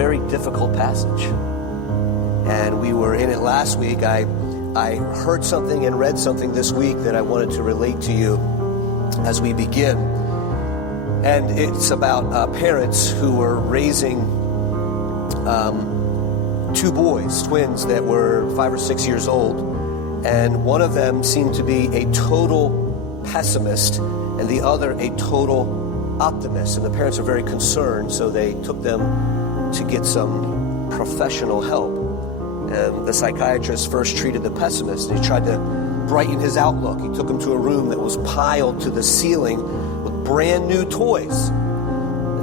very difficult passage. And we were in it last week. I heard something and read something this week that I wanted to relate to you as we begin. And it's about parents who were raising two boys, twins that were 5 or 6 years old. And one of them seemed to be a total pessimist and the other a total optimist. And the parents were very concerned, so they took them to get some professional help. And the psychiatrist first treated the pessimist, and he tried to brighten his outlook. He took him to a room that was piled to the ceiling with brand new toys.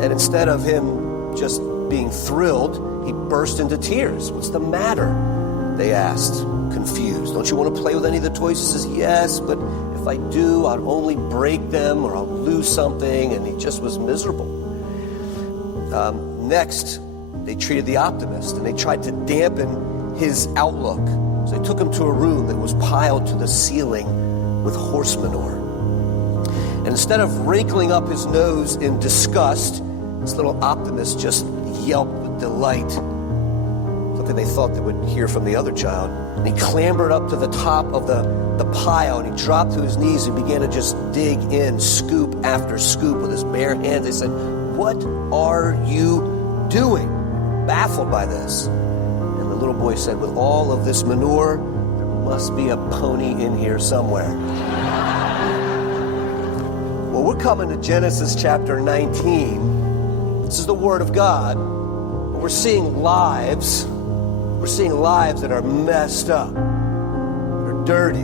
And instead of him just being thrilled, he burst into tears. "What's the matter?" they asked, confused. "Don't you want to play with any of the toys?" He says, "Yes, but if I do, I'll only break them or I'll lose something." And he just was miserable. Next, they treated the optimist, and they tried to dampen his outlook. So they took him to a room that was piled to the ceiling with horse manure. And instead of wrinkling up his nose in disgust, this little optimist just yelped with delight, something they thought they would hear from the other child. And he clambered up to the top of the pile, and he dropped to his knees and began to just dig in, scoop after scoop with his bare hands. They said, "What are you doing?" Baffled by this. The little boy said, "With all of this manure, there must be a pony in here somewhere." Well, we're coming to Genesis chapter 19. This is the Word of God. We're seeing lives. We're seeing lives that are messed up. They're dirty.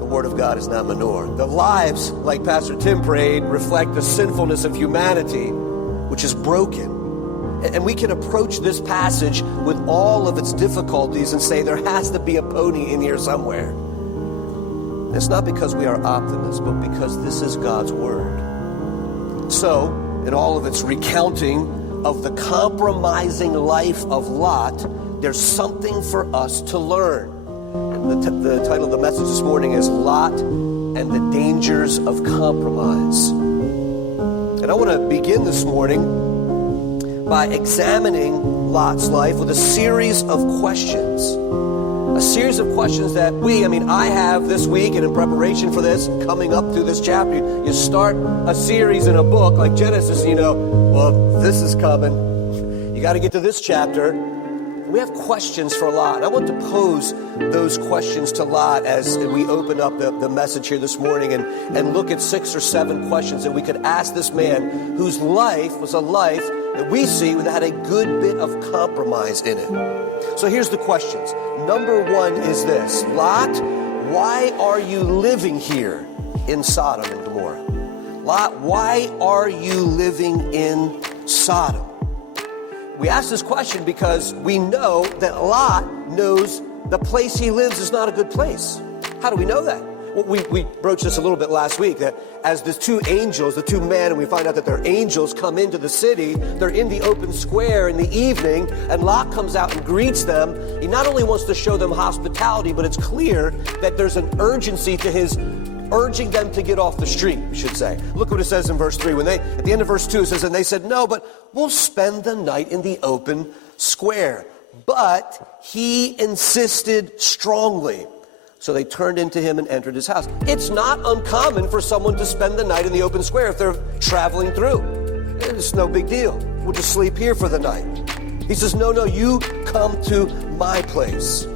The Word of God is not manure. The lives, like Pastor Tim prayed, reflect the sinfulness of humanity, which is broken. And we can approach this passage with all of its difficulties and say there has to be a pony in here somewhere. It's not because we are optimists, but because this is God's Word. So, in all of its recounting of the compromising life of Lot, there's something for us to learn. And the title of the message this morning is Lot and the Dangers of Compromise. And I want to begin this morning by examining Lot's life with a series of questions. A series of questions that I have this week, and in preparation for this, coming up through this chapter, you start a series in a book like Genesis, and you know, well, this is coming. You got to get to this chapter. We have questions for Lot. And I want to pose those questions to Lot as we open up the message here this morning and look at 6 or 7 questions that we could ask this man whose life was a life that we see that had a good bit of compromise in it. So here's the questions. Number 1 is this: Lot, why are you living here in Sodom and Gomorrah? Lot, why are you living in Sodom? We ask this question because we know that Lot knows the place he lives is not a good place. How do we know that? Well, we broached this a little bit last week, that as the two angels, the two men, and we find out that they're angels, come into the city, they're in the open square in the evening, and Lot comes out and greets them. He not only wants to show them hospitality, but it's clear that there's an urgency to his urging them to get off the street, we should say. Look what it says in verse 3. At the end of verse 2, it says, "And they said, 'No, but we'll spend the night in the open square.' But he insisted strongly. So they turned into him and entered his house." It's not uncommon for someone to spend the night in the open square if they're traveling through. It's no big deal. We'll just sleep here for the night. He says, no, you come to my place.